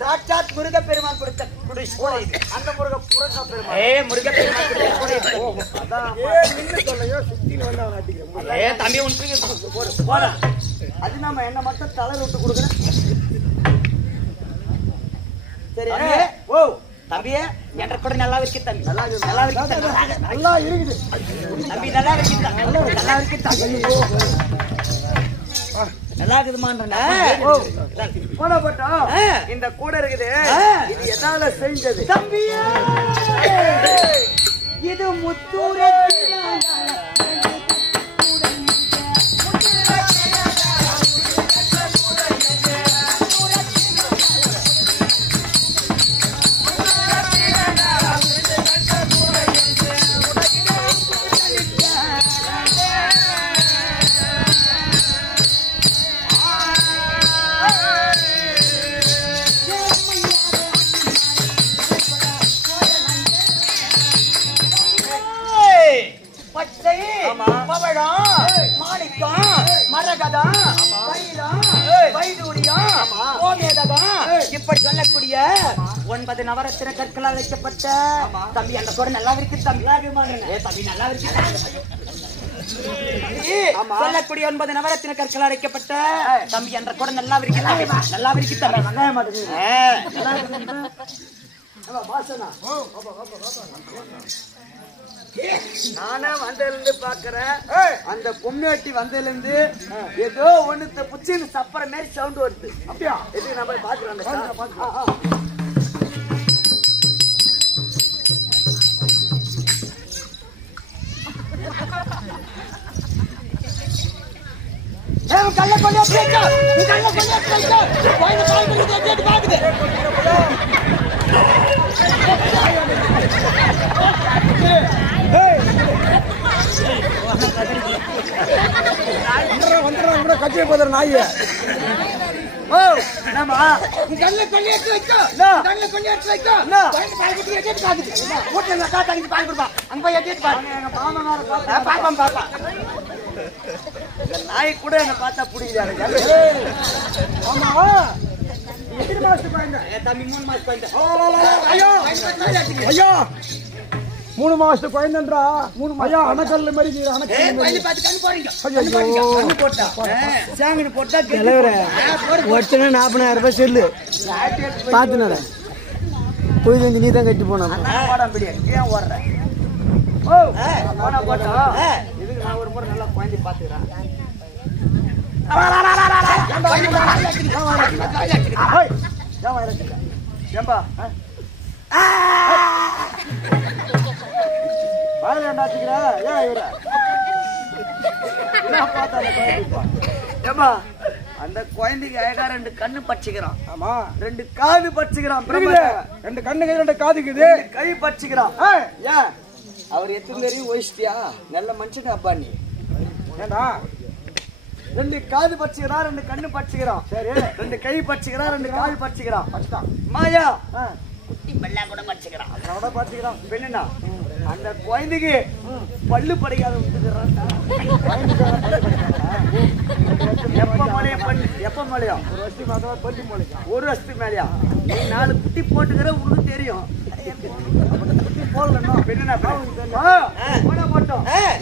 சாட்சாத் முருகப்பெருமான் கொடுத்த குடி சோலை இது. அந்த முருகப்பெருமான் முருகப்பெருமான் கொடுத்த சோலை இது. அதான் நின்னு சொல்லையோ சுத்தின்னு வந்து அவன் அடிக்கிறேன். தம்பி உனக்கு போடா. அது நம்ம என்ன மட்டும் தலை விட்டு கொடுக்குறேன். சரி ஓ தம்பியே என்ற கூட நல்லா இருக்கு தம்பி. நல்லா இருக்கு நல்லா இருக்குது தம்பி. நல்லா இருக்கு நல்லா இருக்கு தம்பி. நல்லா இருக்குதுமான்றா. போன போட்டோம். இந்த கூட இருக்குது. இது எதால செஞ்சது தம்பியே? இது முத்தூர இப்படி சொல்லக்கூடிய 9 நவரத்தின கற்களால் வைக்கப்பட்ட தம்பி அந்த கூட நல்லா இருக்கு தம்பி. தம்பி நல்லா இருக்கு சொல்லக்கூடிய 9 நவரத்தின கற்களால் அடைக்கப்பட்ட தம்பி என்ற கூட நல்லா இருக்கு நல்லா இருக்கு தம்பி. நானே வந்ததுல இருந்து பாக்குறேன். அந்த பொம்மையாட்டி வந்ததுல இருந்து ஏதோ ஒண்ணு புச்சி சப்பர மாதிரி சவுண்ட் வருது. அப்படியா? எதுக்கு நம்ம பாத்துக்கலாம். கல்ல கொல்லியா கல்ல கொல்லியா பாக்குது. கட்சியை போதுற நாய். கல்ல கொல்லியா வைக்கோ கல்ல கொல்லியா வைக்கோ பால் கொடுப்பா அங்க போய் எட்டிட்டு பாப்பா. நாய் கூட என்ன பார்த்தா பிடிக்கல. எத்தனை மாசத்துக்கு குழந்தை? தம்பி 3 மாசம் குழந்தை. ஐயோ 3 மாசத்துக்கு குழந்தைன்றா. 3 ஐயா அணக்கல்ல மாதிரி ஒருத்தனை 40,000 ரூபாய் செல்லு பாத்துனட போய் நீ தான் கட்டி போனா ஏன் ஓடுற? இதுக்கு நான் ஒரு முறை நல்லா குழந்தை பாத்துக்கிறேன். ஏம்பா வாயிலாண்டாச்சுக்கிறா? ஏன் இவர ஏம்பா அந்த குழந்தைக்கு அழகா 2 கண்ணு பறிச்சுக்கிறான். ஆமா 2 காது பறிச்சுக்கிறான். 2 கண்ணுக்கு 2 காதுக்குது. கை பறிச்சுக்கிறான். ஏன் அவர் எத்தனை பேரையும் ஒழிச்சிட்டியா? நல்ல மனுஷன் அப்பா நீ. ஏண்டா 2 காது பறிச்சுக்கிறான், 2 கண்ணு பறிச்சுக்கிறான். சரி 2 கை பறிச்சுக்கிறான், 2 காது பறிச்சுக்கிறான். மாயா குட்டி பல்லா கூட பறிச்சுக்கிறான். அதோட பறிச்சுக்கிறான். பெண்ணுனா அந்த குழந்தைக்கு பல்லு படைக்காத எப்ப மழையா? 1 வருஷத்துக்கு மேலையா? நீ 4 குட்டி போட்டுக்கிற உனக்கு தெரியும்.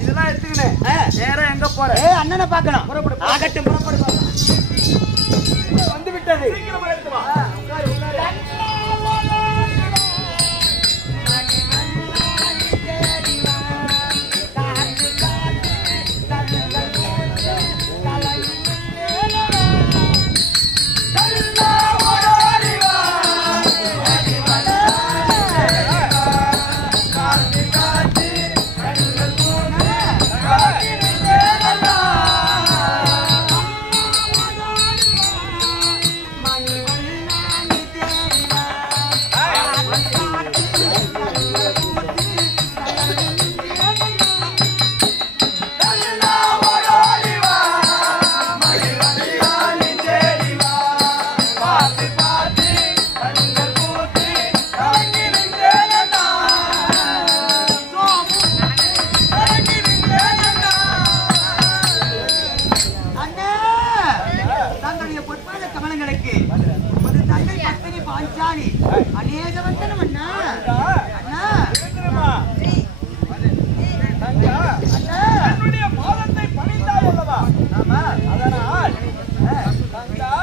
இதெல்லாம் எடுத்துக்கினேன். நேரம் எங்க போற? அண்ணனை பாக்கணும். ஆகட்டும் புறப்படுவாங்க. வந்து விட்டது. பாஞ்சாலி அநேக வந்தனம் அண்ணா. அண்ணா என்னுடைய பாதத்தை பணிந்தாய் அல்லவா? ஆமா. அதனால் தங்கா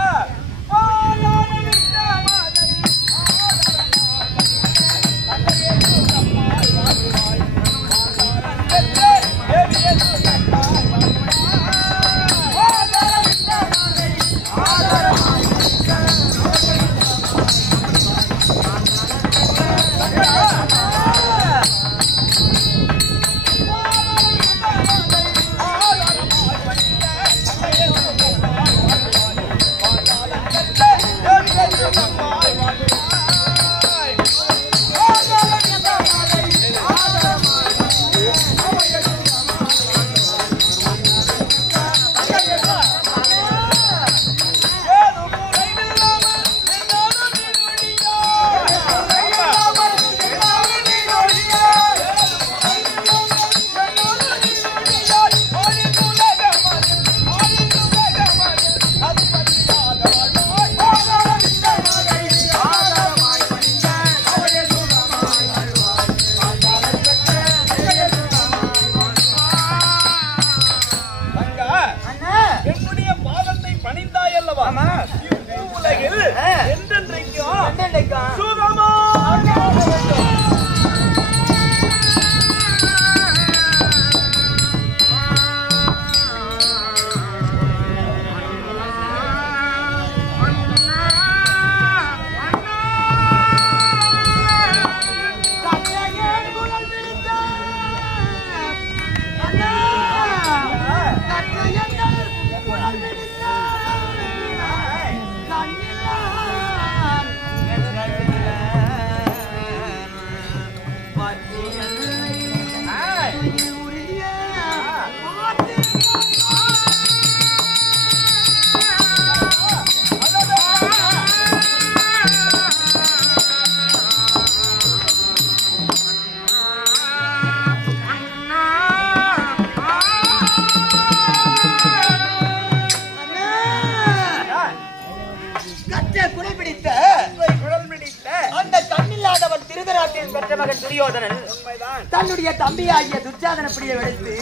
தன்னுடைய தம்பியாகிய துச்சாதன பிடியை எடுத்து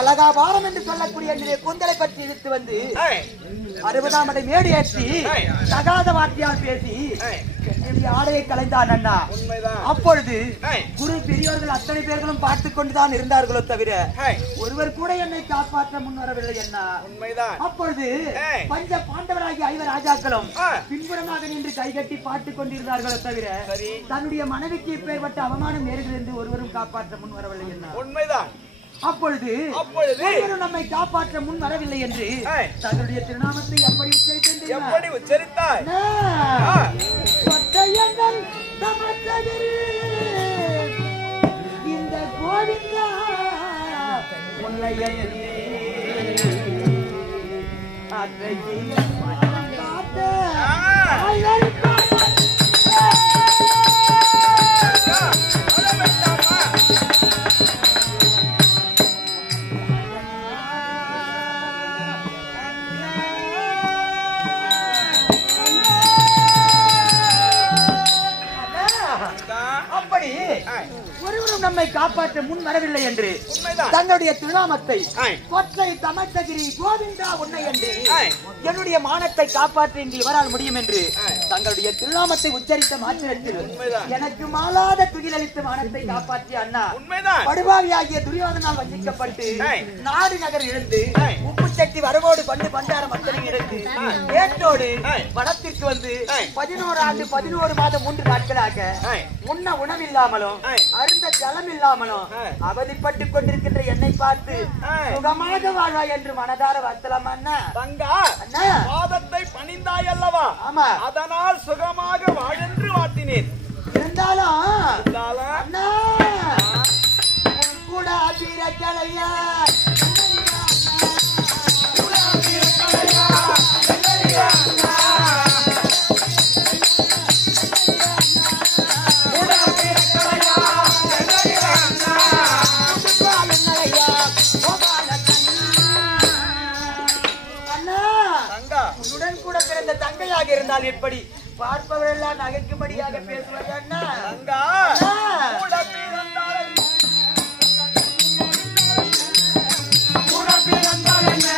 அழகாபாரம் என்று சொல்லக்கூடிய கூந்தலை பற்றி இழுத்து வந்து 60ஆம் அடை மேடு ஏற்றி தகாத வார்த்தையால் பேசி ஆடையை கலைந்தான் அண்ணா. அப்பொழுது குரு பெரியோர்கள் அத்தனை பேர்களும் பார்த்துக் கொண்டுதான் இருந்தார்களோ தவிர ஒருவர் கூட என்னை காப்பாற்ற முன்வரவில்லை அண்ணா. அப்பொழுது பஞ்ச பாண்டவராகிய 5 ராஜாக்களும் பின்புறமாக நின்று கைகட்டி பார்த்துக் கொண்டிருந்தார்களோ தவிர தன்னுடைய மனைவிக்கு இப்பேற்பட்ட அவமானம் நேர்கள் என்று ஒருவரும் காப்பாற்ற முன் வரவில்லை அண்ணா. உண்மைதான். அப்பொழுது நம்மை காப்பாற்ற முன் வரவில்லை என்று தன்னுடைய திருநாமத்தை எப்படி உச்சரித்தாய்? இந்த கோவிந்தா உன்னை ஒருவரும் நம்மை காப்பாற்ற முன் வரவில்லை என்று தன்னுடைய திருநாமத்தை கொச்சை தமச்சகிரி கோவிந்தா உன்னை என்று என்னுடைய மானத்தை காப்பாற்ற இன்று இவரால் முடியும் என்று தங்களுடைய திருநாமத்தை உச்சரித்த மாற்றத்தில் எனக்கு மாளாத துகிலளித்த மானத்தை காப்பாற்றிய அண்ணா படுபாவியாகிய துரியோதனால் வஞ்சிக்கப்பட்டு நாடு நகர் இழந்து உப்பு சட்டி வரவோடு பண்ணு பண்டாரம் அத்தனை இழந்து ஏற்றோடு வனத்திற்கு வந்து 11 ஆண்டு 11 மாதம் 3 நாட்களாக முன்ன உணவில்லாமலும் அருந்த ஜலம் இல்லாமலும் அவதிப்பட்டுக் கொண்டிருக்கின்ற என்னை பார்த்து சுகமாக வாழ்வா என்று மனதார வார்த்தலாம் அண்ணா. பாதத்தை பணிந்தாய் அல்லவா? ஆமா. அதனால் சுகமாக வாழ்ந்து வாட்டினேன். இருந்தாலும் அண்ணா கூட பிறக்கலையா இருந்தால் எப்படி பார்ப்பவரெல்லாம் நகைக்கும்படியாக பேசுவது அண்ணா. தங்கா கூட பிறந்தால் என்ன? கூட பிறந்தால் என்ன?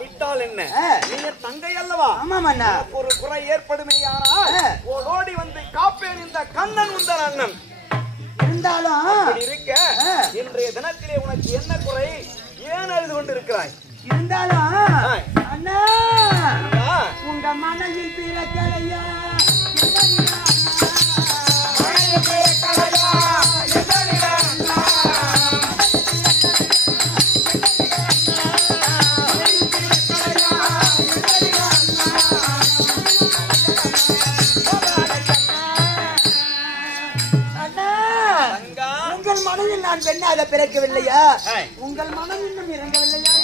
விட்டால் என்ன? நீ தங்கை அல்லவா? ஒரு குறை ஏற்படுமேயானால் ஓடோடி வந்து காப்பேன் இந்த கண்ணன் உந்தன் அண்ணன். இருந்தாலும் இருக்க இன்றைய தினத்திலே உனக்கு என்ன குறை? ஏன் அழுது கொண்டிருக்கிறாய்? இருந்தாலும் அண்ணா உங்க மனதில் பிறக்கலையா நான் பெண்ணாக பிறக்கவில்லையா? உங்கள் மனம் இன்னும் இறங்கவில்லையா?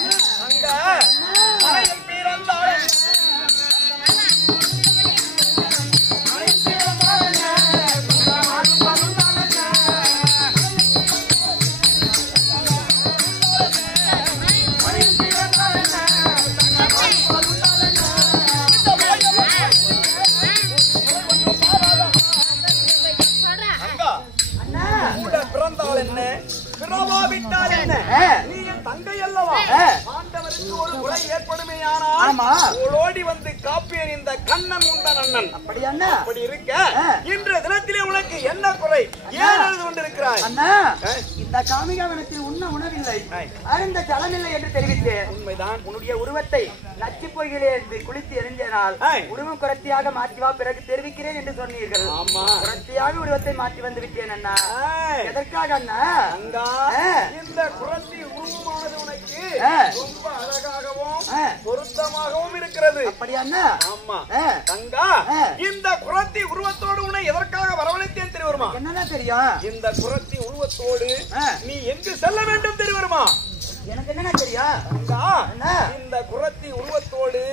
பிறந்தால் என்ன? பிறவாவிட்டால் என்ன? நீ என் தங்கை அல்லவா? ஆண்டவருக்கு ஒரு குறை ஏற்படுமேயானால் ஓடி வந்து காப்பேன் இந்த கண்ணன் உந்தன் அண்ணன். அப்படி இருக்க இன்றைய தினத்திலே உனக்கு என்ன குறை? ஏன் அழுது கொண்டிருக்கிறாய்? அண்ணா இந்த காமிகாவனத்தில் உண்ண உணவில்லை, அருந்த ஜலமில்லை என்று தெரிவித்தேன். உண்மைதான். உன்னுடைய உருவத்தை நச்சு பொய்களே என்று குளித்து எரிஞ்சனால் உருவம் குரத்தியாக மாற்றிவா, பிறகு தெரிவிக்கிறேன் என்று சொன்னீர்கள். குரத்தியாக உருவத்தை மாற்றி வந்து விட்டேன் அண்ணா. எதற்காக அண்ணா? இந்த குரத்தி உருவமானது உனக்கு ரொம்ப அழகாகவும் பொருத்தமாகவும் இருக்கிறது. அப்படியா அண்ணா? ஆமா தங்கா, இந்த குரத்தி உருவத்தோடு உன்னை எதற்காக வரவழைத்தேன் தெரியுமா? என்னன்னா தெரியும்? இந்த குரத்தி உருவத்தோடு நீ எங்கு செல்ல வேண்டும் தெரியுமா? எனக்கு என்ன தெரியும்? இந்த குரத்தி உருவத்தோடு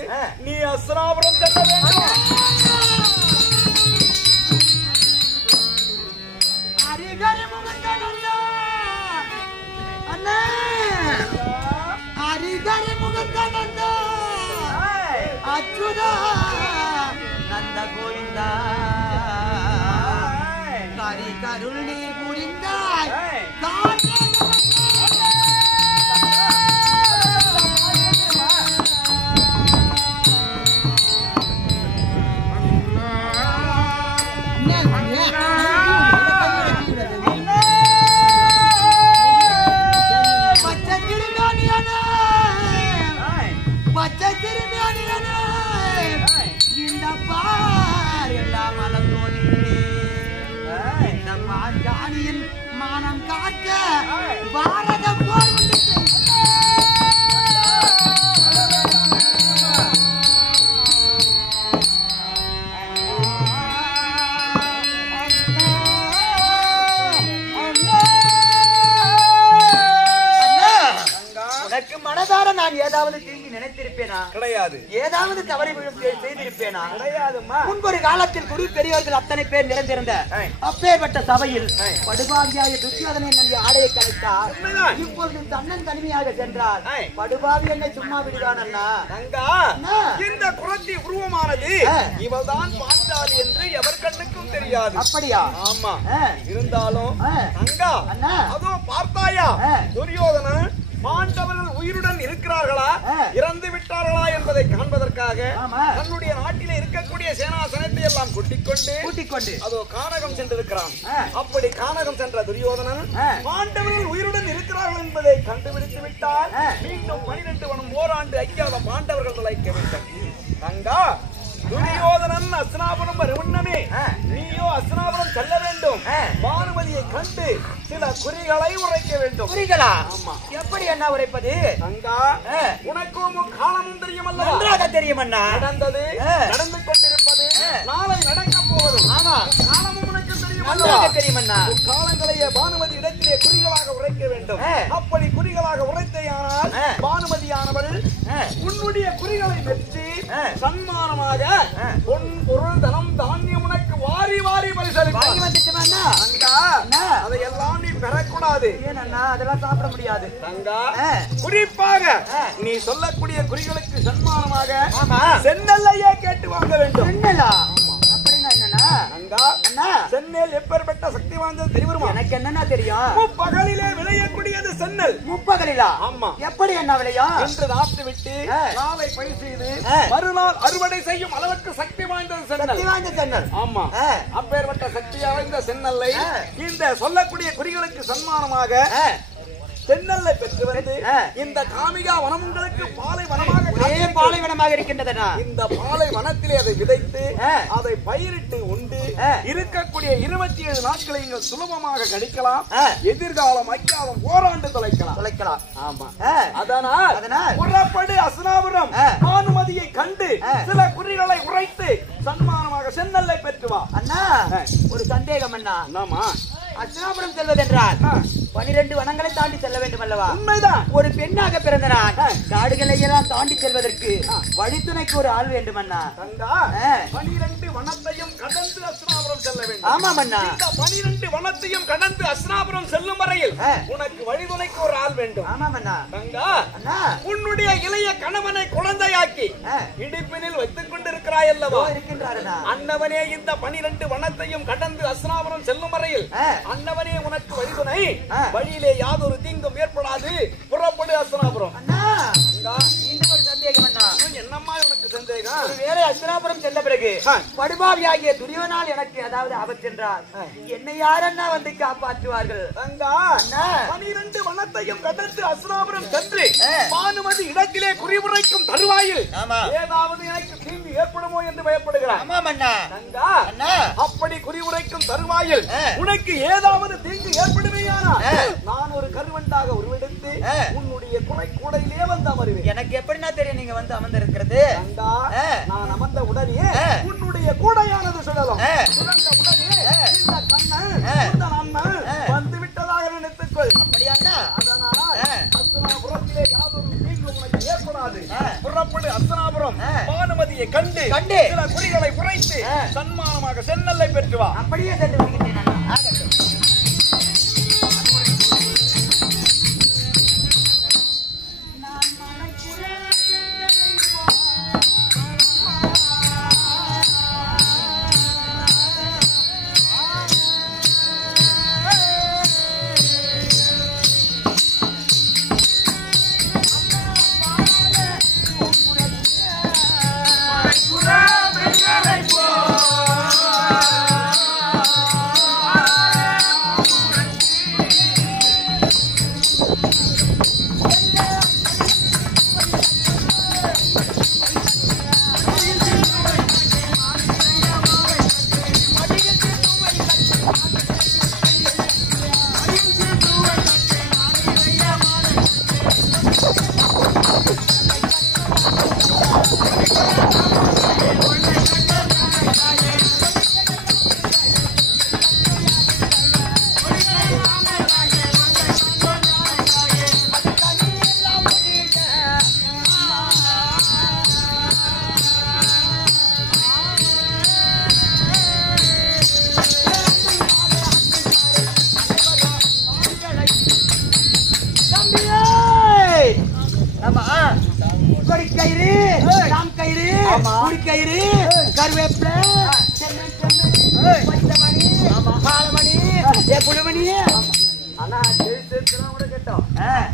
நீ அஸ்ராபுரம் செல்ல வேண்டும். அரிகரி முகத்தனந்தா அண்ணா, அரிகரி முகத்தனந்தா அச்சுதா நந்த கோவிந்தா கரி கருள் நீர் புரிந்தாய் மானம் காக்க பாரத போர் உனக்கு மனதார நான் ஏதாவது தீங்கி நினைத்திருப்பேனா? கிடையாது. ஏதாவது தவறு செய்திருப்பேனா? கிடையாதுமா. முன்பொரு காலத்தில் குரு பெரியவர்கள் அத்தனை பேர் நிறைந்திருந்த அப்பேற்பட்ட சபையில் படுபாவியாய துரியோதனன் என்னுடைய ஆடையை கலைத்தார். இப்பொழுது தன்னன் தனிமையாக சென்றார். படுபாவி என்னை சும்மா விடுவான் அண்ணா. தங்கா, இந்த குரத்தி உருவமானது இவள்தான் பாஞ்சாலி என்று எவர் கண்ணுக்கும் தெரியாது. அப்படியா? ஆமா. இருந்தாலும் தங்கா, அதோ பார்த்தாயா துரியோதனன் பாண்டவர்கள் உயிருடன் இருக்கிறார்களா இறந்து விட்டார்களா என்பதை காண்பதற்காக தன்னுடைய நாட்டிலே இருக்கக்கூடிய சேனாசனத்தை எல்லாம் கூட்டிக் கொண்டு அதோ கானகம் சென்றிருக்கிறான். அப்படி கானகம் சென்ற துரியோதனன் பாண்டவர்கள் உயிருடன் இருக்கிறார்கள் என்பதை கண்டுபிடித்து விட்டால் மீண்டும் 12 வனம் ஓராண்டு ஐக்கியாத பாண்டவர்கள் தொலைக்க வேண்டும். தங்கா, துரியோதனன் அஸ்தினாபுரம் வருமுன்னமே நீயோ அஸ்தினாபுரம் செல்ல வேண்டும். பானுமதியை கண்டு சில குறிகளை உரைக்க வேண்டும். குறிகளா? ஆமா. எப்படி அண்ணா உரைப்பது? தங்கா, உனக்கும் காலமும் தெரியும் அல்லவா? நன்றாக தெரியும் அண்ணா. நடந்தது, நடந்து கொண்டிருப்பது, நாளை நடக்க போவதும். ஆமா. காலமும் உனக்கு தெரியும். நன்றாக தெரியும் அண்ணா. காலங்களைய பானுமதி இடத்திலே உன்னுடைய குறிகளாக உரைக்க வேண்டும். அப்படி குறிகளாக உரைத்தையானால் பானுமதியானவள் உன்னுடைய குறிகளை வெற்றி சன்மானமாக பொன் பொருள் தனம் தானியம் உனக்கு வாரி வாரி பரிசளிப்பார். அதையெல்லாம் நீ பெறக்கூடாது. அதெல்லாம் சாப்பிட முடியாது தங்கா. குறிப்பாக நீ சொல்லக்கூடிய குறிகளுக்கு சன்மானமாக சென்னல்லையே கேட்டு வாங்க வேண்டும். சென்னல் எப்பேற்பட்ட சக்தி வாய்ந்தது தெரியுமா? எனக்கு என்னன்னா தெரியும். முப்பகலிலே விளையக்கூடியது சென்னல். முப்பகலிலா? ஆமா. எப்படி என்ன விளையா? இன்று நாட்டு விட்டு நாளை பயிர் செய்து மறுநாள் அறுவடை செய்யும் அளவுக்கு சக்தி வாய்ந்தது சென்னல். ஆமா. அப்பேற்பட்ட சக்தி வாய்ந்த சென்னல்லை இந்த சொல்லக்கூடிய குறிகளுக்கு சன்மானமாக தென்னல்லை பெற்று வந்து இந்த காமிகா வனம் உங்களுக்கு பாலைவனமாக இருக்கின்றதா? இந்த பாலை வனத்திலே அதை விதைத்து அதை பயிரிட்டு உண்டு இருக்கக்கூடிய 27 நாட்களை நீங்கள் சுலபமாக கழிக்கலாம். எதிர்காலம் ஐக்காலம் ஓராண்டு தொலைக்கலாம். ஆமா. அதனால் புறப்படு அஸ்னாபுரம் பானுமதியை கண்டு சில குறிகளை உரைத்து சன்மானமாக சென்னல்லை பெற்றுவா. அண்ணா ஒரு சந்தேகம் அண்ணா. ஆமா. அஸ்னாபுரம் செல்வதென்றால் 12 வனங்களை தாண்டி செல்ல வேண்டும் அல்லவா? உண்மைதான். ஒரு பெண்ணாக பிறந்த நான் காடுகளை எல்லாம் தாண்டி செல்வதற்கு வழித்துணைக்கு ஒரு ஆள் வேண்டும் அண்ணா. 12 வனத்தையும் கடந்து அஸ்னாபுரம் செல்ல வேண்டும். ஆமாம் அண்ணா. இந்த 12 வனத்தையும் கடந்து அஸ்னாபுரம் செல்லும் வரையில் உனக்கு வழித்துணைக்கு ஒரு ஆள் வேண்டும். ஆமாம் அண்ணா. தங்கா, உன்னுடைய இளைய கணவனை குழந்தையாக்கி இடுப்பினில் வைத்துக் கொண்டிருக்கிறாய் அல்லவா? இருக்கின்றாரா? அன்னவனே இந்த 12 வனத்தையும் கடந்து அஸ்னாபுரம் செல்லும் வரையில் அன்னவனே உனக்கு வழிதுணை. வழியிலே யாதொரு தீங்கும் ஏற்படாது. புறப்படு அஸ்னாபுரம். ஒரு சந்தேகம் அண்ணா. என்னம்மா உனக்கு சந்தேகம்? வேற அஸ்னாபுரம் சென்ற பிறகு படுபாவியாகிய துரியோனால் எனக்கு அதாவது ஆபத்து என்றால் என்னை யாரன்னா வந்து காப்பாற்றுவார்கள்? தங்கா, 12 வனத்தையும் கடந்து அஸ்னாபுரம் சென்று பானுமதி இடத்திலே குறிமுறைக்கும் தருவாயில் ஏதாவது எனக்கு தீங்கு ஏற்படுமோ என்று பயப்படுகிறார். தங்கா, அப்படி குறிமுறைக்கும் தருவாயில் உனக்கு ஏதாவது தீங்கு ஏற்படுமையானா நான் ஒரு கருவண்டாக உருவெடுத்து உன்னுடைய குறை கூடையிலே வந்து அமருவேன். எனக்கு எப்படின்னா தெரியும் நீங்க வந்து அமர்ந்திருக்கிறது? நான் அமர்ந்த உடனே உன்னுடைய கூடையானது சுழலும். சுழந்த உடனே இந்த கண்ணன் வந்து விட்டதாக நினைத்துக்கொள். அப்படியாண்ணா? அதனால் அஸ்னாபுரத்திலே யாதொரு தீங்கு உனக்கு ஏற்படாது. புறப்படு அஸ்னாபுரம் பானுமதியை கண்டு சில குறிகளை உரைத்து சன்மானமாக சென்னல்லை பெற்று வா. அப்படியே சென்று வருகின்றேன் அண்ணா.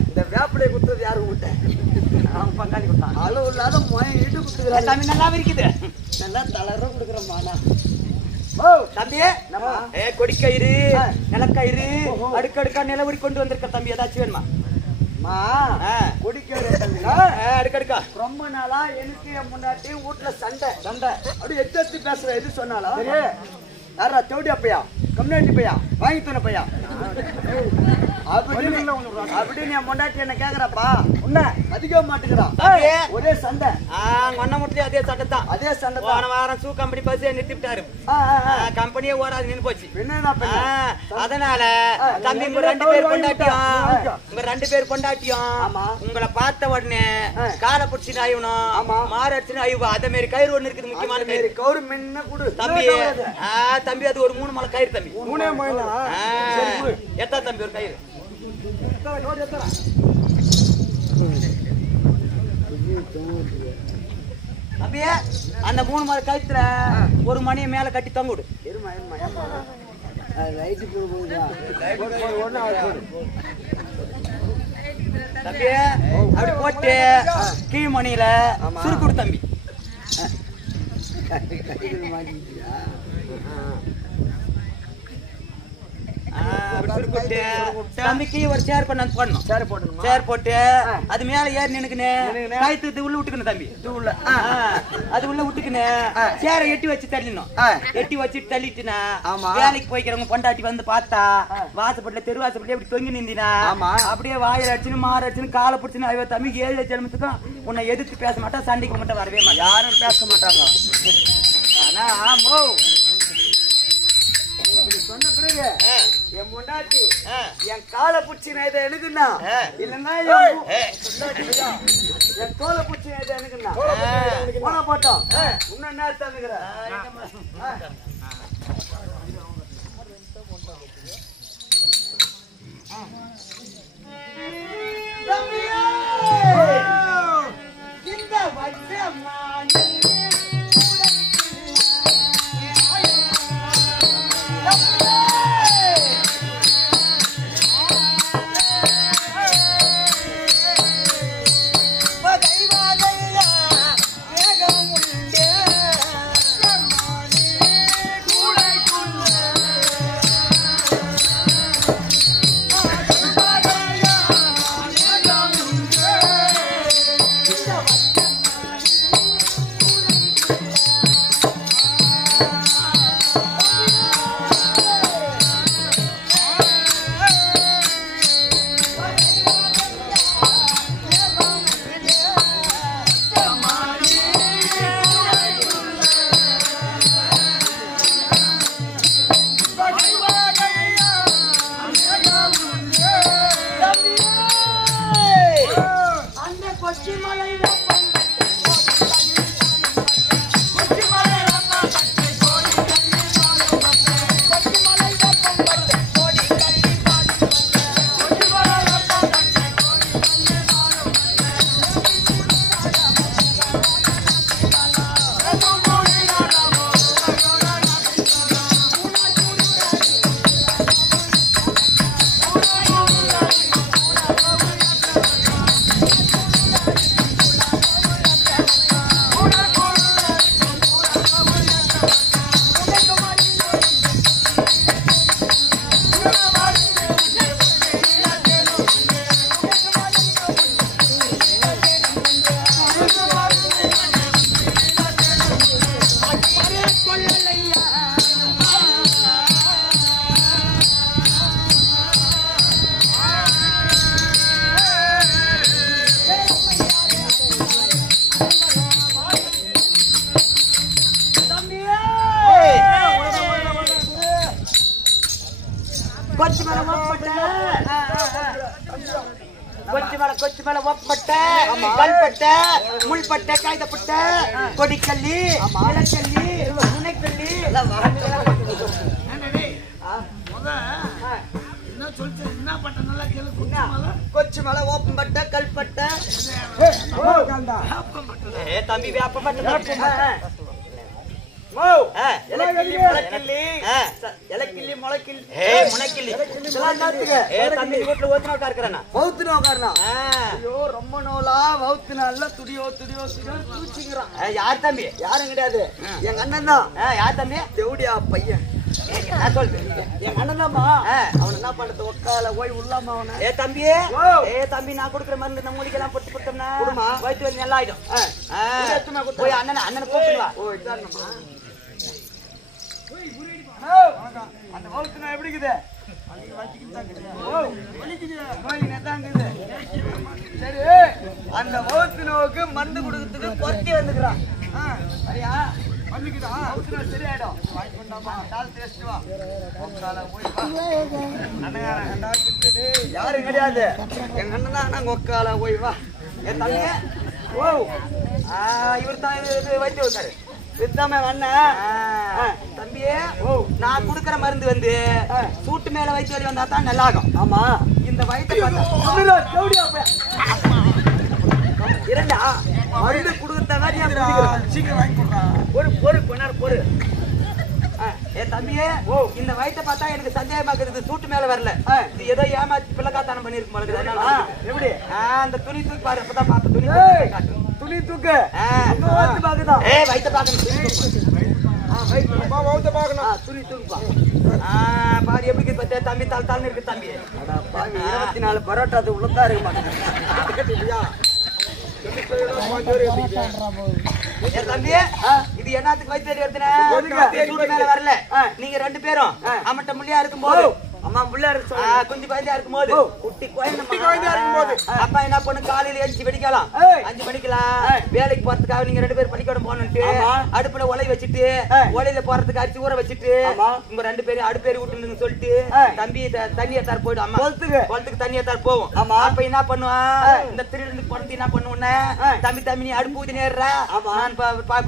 இந்த வேப்பிலை குத்துறது யாரு விட்டேன்? பங்காளி கொடுத்தான். அளவு இல்லாத நல்லா இருக்குது. நல்லா தளர கொடுக்குறோம்மா. தம்பி கொடிக்கயிறு நிலக்கயிறு அடுக்கடுக்கா நிலவரி கொண்டு வந்திருக்க தம்பி ஏதாச்சும் வேணுமா? அடுக்கடுக்கா ரொம்ப நாளா எனக்கு என் முன்னாடி வீட்டுல சண்டை அப்படி எத்தி பேசுற எது சொன்னாலும் யாரா தேவடி அப்பையா கம்யூனிட்டி பையா வாங்கி தன பையா அப்படின்னு என் பொண்டாட்டி என்ன கேக்குறாப்பா உன்ன அதிக மாட்டுக்கிறான் ஒரே சண்டை மண்ண முட்லயே அதே சண்டை தான். அதே சண்டை போன வாரம் ஷூ கம்பெனி பஸ் நிறுத்திட்டாரு. கம்பெனியே ஓடாது நின்னு போச்சு. அதனால தம்பி உங்க 2 பேர் கொண்டாட்டியும் உங்களை பார்த்த உடனே காலை பிடிச்சிட்டு அழிவணும், மாறு அடிச்சுன்னு அழிவா. அதே மாதிரி கயிறு ஒண்ணு இருக்குது, முக்கியமான கயிறு. கவுரு மென்ன கொடு தம்பி. தம்பி அது ஒரு 3 மலை கயிறு தம்பி. எத்தா தம்பி ஒரு கயிறு? தம்பியே அந்த 3 மலை கயிற்றுல ஒரு மணியை மேல கட்டி தொங்க விடு. தம்பி அப்படி போட்டு கீழ் மணியில சுருக்குடு தம்பி. தம்பிக்கு ஒரு சேர் பண்ணணும். சேர் போட்டு அது மேல ஏறி நின்னுக்குன்னு காய்த்து உள்ள விட்டுக்கணும் தம்பி. அது உள்ள விட்டுக்குன்னு சேரை எட்டி வச்சு தள்ளிடணும். எட்டி வச்சு தள்ளிட்டுனா வேலைக்கு போய்க்கிறவங்க பொண்டாட்டி வந்து பார்த்தா வாசப்பட்டுல தெருவாசப்பட்டு அப்படி தொங்கி நிந்தினா அப்படியே வாயில அடிச்சுன்னு மாற அடிச்சுன்னு காலை பிடிச்சுன்னு ஐயோ தம்பிக்கு 7 ஜென்மத்துக்கும் உன்னை எதிர்த்து பேச மாட்டா, சண்டைக்கு மட்டும் வரவே மாட்டா, யாரும் பேச மாட்டாங்க. ஆனா சொன்ன பிறகு என் முன்னாடி என் காலை பூச்சி நான் இதை எனக்குண்ணா இல்லன்னா என் தோலை பூச்சி நான் இதை எனக்குண்ணா போன போட்டோம் இன்னும் நேரத்தை இந்த கொச்சு மேல ஒப்பட்ட கல்பட்ட முள்பட்ட காய்தப்பட்ட கொடிக்கல்லி இலக்கல்லி முனைக்கல்லி கொச்சு மேல ஓப்பம்பட்ட கல்பட்ட தம்பி வேப்பம்பட்ட ரொம்ப நோலா வவுத்து நல்லா துடியோ துடியோ தூச்சிக்கிறான். யார் தம்பி? யாரும் கிடையாது, எங்க அண்ணன் தான். யார் தம்பி? தேவடியா பையன். என் அண்ணன் தான்மா. அவன் என்ன பண்றது? ஒக்கால போய் உள்ளாமா அவன. தம்பி தம்பி நான் கொடுக்குற மருந்து இந்த மூலிகைலாம் போட்டு கொடுத்தோம்னா வயிற்று வலி நல்லா ஆயிடும். போய் அண்ணனை கூப்பிடுவா. அந்த வவுத்து நான் எப்படி இருக்குது? சரி, அந்த மவுத்து நோவுக்கு மருந்து கொடுக்கறதுக்கு பொறுத்தி வந்துக்கிறான். சரியா? பண்ணிக்கிட்டா சரியாயிடும். வாங்கி கொண்டாமா, கால் தேய்ச்சிட்டு வா. யாரும் கிடையாது, எங்க அண்ணன் தான். நாங்க ஒக்கால போய் வா. என் தம்பி ஓ இவர் தான் வைத்து வைத்தாரு. இதுதான் அண்ணன் தம்பியே. நான் குடுக்கற மருந்து வந்து சூட்டு மேல வயிற்று வலி வந்தா தான் நல்லா ஆகும். ஆமா, இந்த வயிற்று இரண்டா மருந்து கொடுத்தா சீக்கிரம் வாங்கி கொடுறான். பொறு கொண்டாரு பொறு. என் தம்பியே இந்த வயிற்றை பார்த்தா எனக்கு சந்தேகமா இருக்குது. சூட்டு மேல வரல. இது ஏதோ ஏமாத்தி பிள்ளைக்காத்தானம் பண்ணிருக்கு போல. எப்படி அந்த துணி தூக்கி பாரு. அப்பதான் பார்த்த துணி தூக்கு பாக்குதான். வயிற்ற பாக்கணும். துணி தூக்குப்பா. பாரு எப்படி இருக்கு பார்த்தா தம்பி தாள் தாள்னு இருக்கு தம்பி. 24 பரோட்டா அது உள்ளதா இருக்க மாட்டேங்குது. தம்பி இது என்னத்துக்கு வயிற்று வருதுன்னா சூட்டு மேல வரல. நீங்க 2 பேரும் அம்மட்ட முள்ளியா இருக்கும் போது அம்மா பிள்ளையாரு குஞ்சு குழந்தையா இருக்கும் போது குட்டி குழந்தையா இருக்கும் போது அப்பா என்ன பண்ணு, காலையில எழுச்சி வெடிக்கலாம் 5 மணிக்கலாம் வேலைக்கு போறதுக்காக நீங்க 2 பேரும் பள்ளிக்கூடம் போகணும்ட்டு அடுப்புல உலை வச்சுட்டு உலையில போறதுக்கு அரிசி ஊற வச்சுட்டு உங்க 2 பேரும் அடுப்பேறி விட்டுன்னு சொல்லிட்டு தம்பி தண்ணியை தார் போயிடும். அம்மா குளத்துக்கு தண்ணியை தார் போவோம். அப்ப என்ன பண்ணுவான், இந்த திருடனுக்கு பிறந்து என்ன பண்ணுவோன்னு தம்பி தம்பி நீ அடுப்பு ஊதி நேர்றா நான்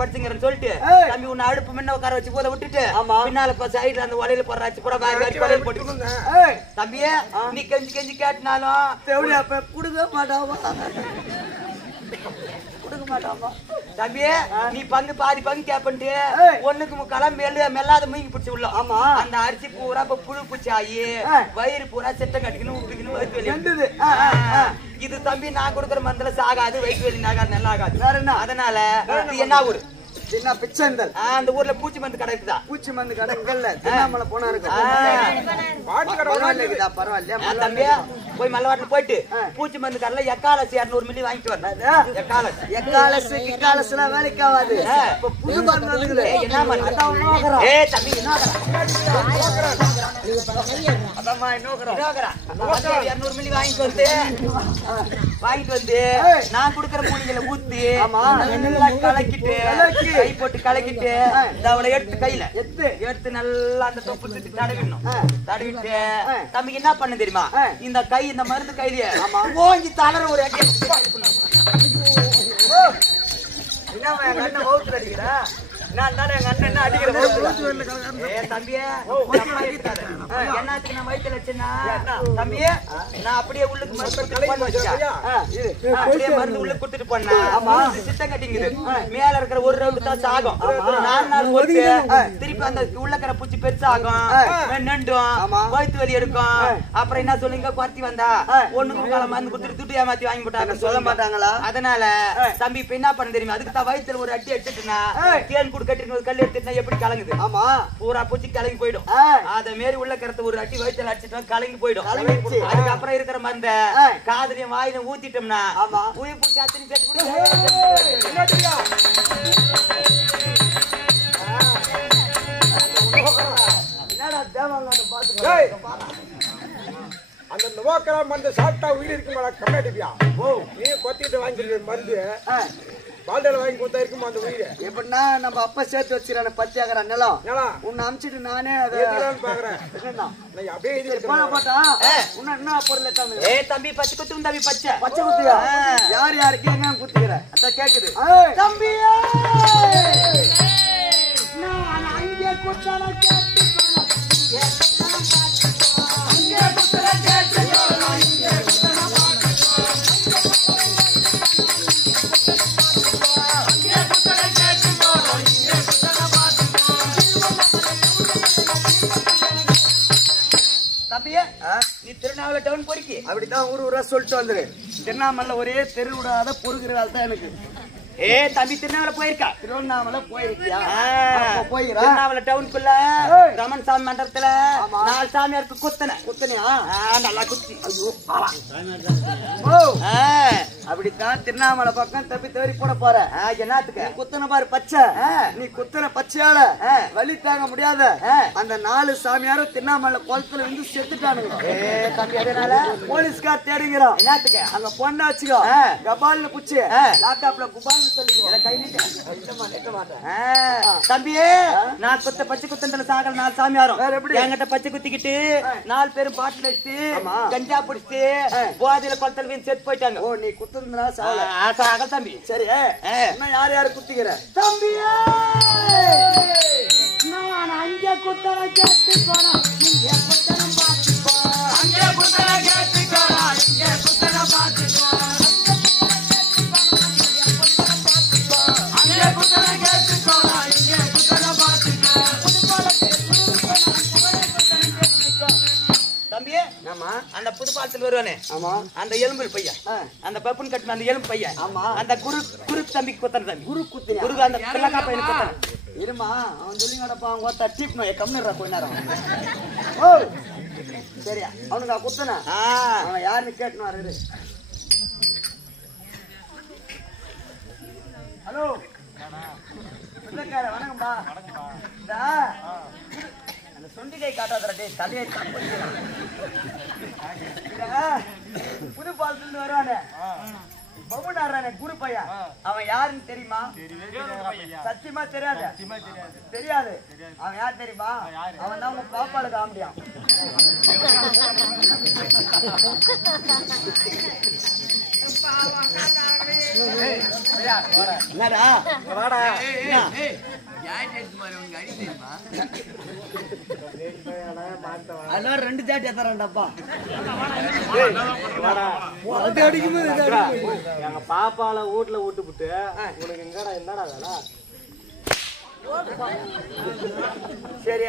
படிச்சுங்கிறேன்னு சொல்லிட்டு தம்பி உன்னை அடுப்பு முன்ன உட்கார வச்சு போத விட்டுட்டு பின்னால சைடுல அந்த உலையில போடுற அச்சு போட வலையில போட்டு தம்பியே நீ கெஞ்சி கெஞ்சி கேட்டினாலும் அப்ப குடுக்க மாட்டாமா கொடுக்க மாட்டாமா. தம்பியே நீ பங்கு பாதி பங்கு கேப்பன்ட்டு ஒண்ணுக்கு முக்காலாம் மெல்லாத மீங்கி பிடிச்சி உள்ள. ஆமா, அந்த அரிசி பூரா இப்ப புழு பூச்சி ஆகி வயிறு பூரா செட்டை கட்டிக்கணும் உப்பிக்கணும் வயிற்று வலி. இது தம்பி நான் கொடுக்குற மருந்துல சாகாது, வயிற்று வலி நாகாது, நல்லா ஆகாது. வேற என்ன? அதனால என்ன ஊரு என்ன பிச்சந்தல் அந்த ஊர்ல பூச்சி மருந்து கடை இருக்குதா? பூச்சி மருந்து கடைங்கல்ல திருவண்ணாமலை போனா இருக்கு. பரவாயில்லையா தம்பி போய் மல்லவாட்டில போயிட்டு பூச்சி மருந்து கடையில எக்காலசி 200 மில்லி வாங்கிட்டு வரணும். எக்காலசி கிக்காலசி எல்லாம் வேலைக்கு ஆகாது. இப்ப புது மருந்து வந்துக்குது. என்ன மருந்து? தம்பி என்ன அதம்மா இன்னொரு 200 மில்லி வாங்கிட்டு வந்து நான் குடுக்கிற மூலிகையில ஊத்தி நல்லா கலக்கிட்டு கை போட்டு கலக்கிட்டு அவளை எடுத்து கையில எடுத்து நல்லா அந்த தொப்பு சுத்தி தடவிடணும். தடவிட்டு தம்பிக்கு என்ன பண்ண தெரியுமா, இந்த கை இந்த மருந்து கையில ஓங்கி தளர ஒரு அடி அடிக்கிறா. நான் தானே எங்க அண்ணன் என்ன அடிக்கிறேன் தம்பியே. என்னத்துக்கு நான் வயிற்றுல வச்சேன்னா தம்பியே நான் அப்படியே உள்ளுக்கு அப்படியே மருந்து உள்ள குடுத்துட்டு போனேன். சித்தம் கட்டிங்குது மேல இருக்கிற ஒரு ரவுண்டு தான் சாகும். 4 நாள் போட்டு திருப்பி அந்த உள்ளக்கிற பூச்சி பெருசாகும், நெண்டும், வயிற்று வலி எடுக்கும். அப்புறம் என்ன சொல்லுங்க, குறைச்சி வந்தா ஒண்ணுக்கு காலம் மருந்து கொடுத்துட்டு துட்டு ஏமாத்தி வாங்கி போட்டாங்க. சொல்ல மாட்டாங்களா? அதனால தம்பி இப்ப என்ன பண்ண தெரியுமா, அதுக்கு தான் வயிற்றுல ஒரு அட்டி அடிச்சுட்டுனா தேன் கட்டிட்டு கல் எடுத்துட்டா எப்படி கலங்குது? ஆமா, பூரா பூச்சி கலங்கி போயிடும். அத மாரி உள்ள கருத்து ஒரு அட்டி வயிற்றுல அடிச்சுட்டா கலங்கி போயிடும். அதுக்கப்புறம் இருக்கிற மருந்த காதலையும் வாயிலும் ஊத்திட்டோம்னா உயிர் பூச்சி அத்தனை சேர்த்து என்னடா தேவாங்காட்ட பாத்து அந்த நோக்கரா மருந்து சாப்பிட்டா உயிர் இருக்குமா கம்மியாட்டிப்பியா? நீ கொத்திட்டு வாங்கிட்டு மருந்து பால்டல வாங்கி கொடுத்தா இருக்குமா அந்த உயிர்? எப்படின்னா நம்ம அப்பா சேர்த்து வச்சிருக்கான பச்சையாகிற நிலம் உன்னை அமிச்சிட்டு நானே அதை பாக்குறேன். அப்படியே போட்டா உன்ன என்ன பொருள் தம்பி பச்சை குத்தும் தம்பி பச்சை பச்சை குத்தியா? யார் யாருக்கு என்ன குத்துக்கிற அதான் கேக்குது. தம்பியா அங்கே குத்தான கேட்டு தம்பியா நீ திருநாவல டவுன் போறிக்கி அப்படித்தான் ஊர் ஊரா சொல்லிட்டு வந்துரு. திருவண்ணாமலை ஒரே தெரு விடாத பொறுக்கிறாள் தான் எனக்கு. தம்பி திருநாவல போயிருக்கா? திருவண்ணாமலை போயிருக்கியா? அப்ப போயிருக்கா? திருநாவல டவுனுக்குள்ள ரமன் சாமி மண்டபத்துல 4 சாமியாருக்கு குத்தனையா? நல்லா குத்தி. ஐயோ அப்படித்தான் திருவண்ணாமலை பக்கம் தப்பி தேடி போட போற. என்னத்துக்கு? குத்தனை பாரு பச்சை. நீ குத்தனை பச்சையால வலி தாங்க முடியாத அந்த 4 சாமியாரும் திருவண்ணாமலை குளத்துல இருந்து செத்துட்டானுங்க. தம்பி அதனால போலீஸ்கார் தேடுங்கிறான். என்னத்துக்கு? அங்க பொண்ணா வச்சுக்கோ, கபால்னு குச்சி லாக்அப்ல குபால்னு சொல்லிக்கோ. கை நீட்ட மாட்டேன். தம்பியே நான் பச்சை குத்தத்துல சாகல 4 சாமியாரும் என்கிட்ட பச்சை குத்திக்கிட்டு 4 பேரும் பாட்டில் வச்சுட்டு கஞ்சா பிடிச்சிட்டு போதில குளத்துல வீண் செத்து போயிட்டாங்க. ஓ நீ குத்துறதுனா சாகல தம்பி. சரி இன்னும் யாரு குத்திக்கிற? தம்பியே நான் அங்க குத்தனை கேட்டு போனா இங்க குத்தனை பார்த்துக்கோ. அங்க குத்தனை கேட்டு போனா இங்க குத்தனை பார்த்துக்கோ. அங்க குத்தனை கேட்டு போனா இங்க குத்தனை பார்த்துக்கோ. தம்பியே அந்த புது பாலத்தில் வருவானே அந்த எலும்பு பையன், அந்த பப்புன் கட்டின அந்த எலும்பு பையன், அந்த குரு தம்பி குத்தன தம்பி குரு அந்த பிள்ளக்கா பையன் குத்தன. இருமா அவன் சொல்லி நடப்பா. அவங்க ஒருத்தா டீப் நோயை கம்மிடுறா கொஞ்ச நேரம். ஓ சரியா அவனுக்கு குத்தனா அவன் யாருன்னு கேட்டுன்னு வர்றது. ஹலோ வணக்கம்பா. அந்த சொண்டிகை காட்டாதரா தலையை புது பாலத்துல வருவானே பவுனாடுறானே குரு பையன், அவன் யாருன்னு தெரியுமா? சத்தியமா தெரியாது. தெரியாது. அவன் யார் தெரியுமா? அவன் தான் உங்க பாப்பால காமெடியான். என்னடா வாடா அதனால 2 ஜாட்டி எத்தறான்டாப்பா. அது அடிக்கும்போது எங்க பாப்பால வீட்டுல விட்டுப்புட்டு உனக்கு என்னடா வேலை? சரி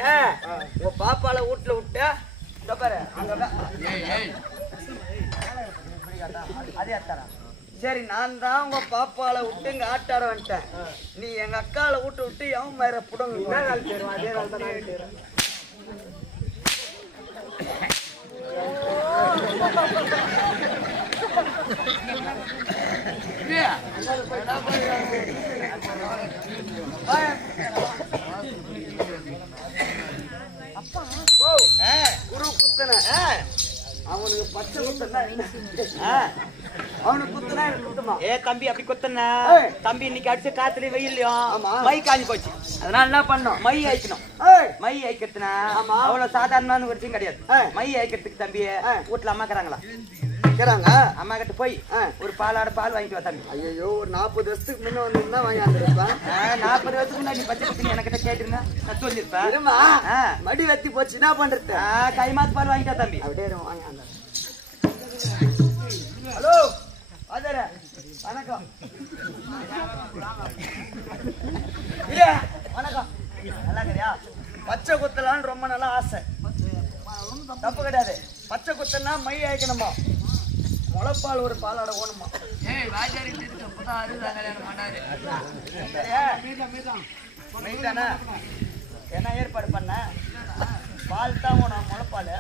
உன் பாப்பால வீட்டுல விட்டு பாரு அங்க அதே தரா. சரி நான் தான் உங்க பாப்பால விட்டு இங்க ஆட்டாட வந்துட்டேன். நீ எங்க அக்கால விட்டு விட்டு எவன் மயிர புடங்க அதே நாள் தான். குரு குத்தன அவனுக்கு பச்சை குத்தனா அவனுக்கு குத்தனா குத்தமா. தம்பி அப்படி குத்தன தம்பி இன்னைக்கு அடிச்ச காத்துலயும் வெயிலையும் மை காஞ்சி போச்சு. அதனால என்ன பண்ணோம்? மை ஆயிக்கணும். மை ஆயிக்கிறதுனா அவ்வளவு சாதாரணமான ஒரு விஷயம் கிடையாது. மை ஆயிக்கிறதுக்கு தம்பி வீட்டுல அம்மாக்குறாங்களா? அம்மா கிட்ட போய் ஒரு பாலாட பால் வாங்கிட்டு வா தம்பி. ஐயோ ஒரு 40 வருஷத்துக்கு முன்ன வந்து வாங்கிருப்பேன். 40 வருஷத்துக்கு முன்னாடி பச்சை குத்தி எனக்கிட்ட கேட்டிருந்தா நான் சொல்லிருப்பேன். மடி வெத்தி போச்சு என்ன பண்றது? கைமாத்து பால் வாங்கிட்டா தம்பி. அப்படியே வாங்க. ஹலோ ஆதர வணக்கம். இல்ல வணக்கம். நல்லா இருக்கறியா? பச்சை குத்தலான்னு ரொம்ப நாளா ஆசை. தப்பு கிடையாது. பச்சை குத்தனா மை ஆயிக்கணுமா, முளைப்பால் ஒரு பாலாட ஓணுமா. என்ன ஏற்பாடு பண்ண? பால் தான் ஓணும், முளைப்பால்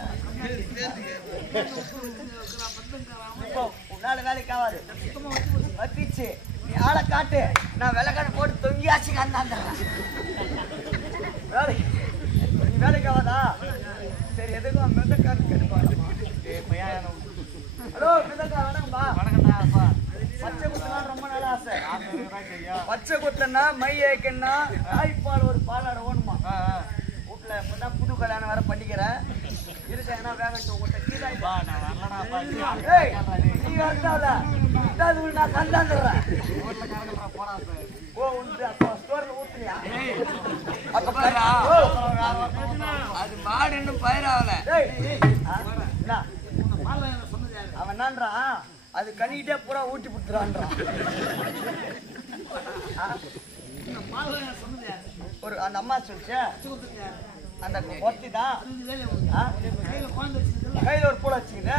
இப்போ உன்னால வேலைக்கு ஆகாது. வத்திச்சு நீ ஆளை காட்டு, நான் விலைக்காடு போட்டு தொங்கியாச்சு கண்டாந்த வேலை. நீ வேலைக்கு ஆகாதா? சரி எதுக்கும் மிதக்காரு கேட்டுப்பாங்க. ஹலோ மிதக்கா வணக்கம்பா. வணக்கம்ப்பா. பச்சை குத்தலாம் ரொம்ப நாள் ஆசை. பச்சை குத்தனா மை ஏக்கன்னா தாய்ப்பால் ஒரு பாலாட ஓணுமா. வீட்டுல இப்பதான் புது கல்யாணம் வேற பண்ணிக்கிறேன். இருக்கா வேகட்டும் உங்கள்கிட்ட கீழே நீ வரக்கூடாது. நான் கண்டாந்துடுறேன். ஓ உண்டு அப்போ ஸ்டோர்ல ஊத்துறியா? அது மாடு இன்னும் பயிராகல. அவன் என்னன்றான், அது கணிக்கிட்டே பூரா ஊட்டி புடுறான்றான். ஒரு அந்த அம்மா சொல்லிச்சு அந்த ஒத்தி தான் கையில ஒரு பூல வச்சுக்கிட்டு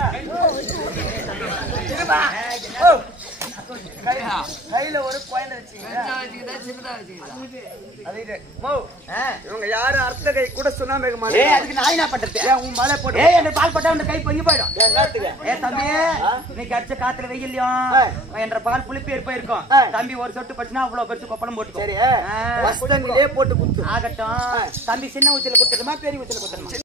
கையில ஒரு குழந்தை வச்சுக்கிறேன். இவங்க யாரும் அர்த்த கை கூட சொன்னாம இருக்க மாட்டேன். அதுக்கு நான் என்ன பண்றது? உன் மலை போட்டு அந்த பால் போட்டா அந்த கை பொங்கி போயிடும். தம்பி இன்னைக்கு அடிச்ச காத்துல வெயிலையும் என்ற பால் புளிப்பேர் போயிருக்கும். தம்பி ஒரு சொட்டு பச்சுனா அவ்வளவு பெருசு கொப்பளம் போட்டு சரி வஸ்தங்கிலே போட்டு குத்து ஆகட்டும். தம்பி சின்ன ஊசியில குத்துறதுமா பெரிய ஊசியில குத்துறதுமா?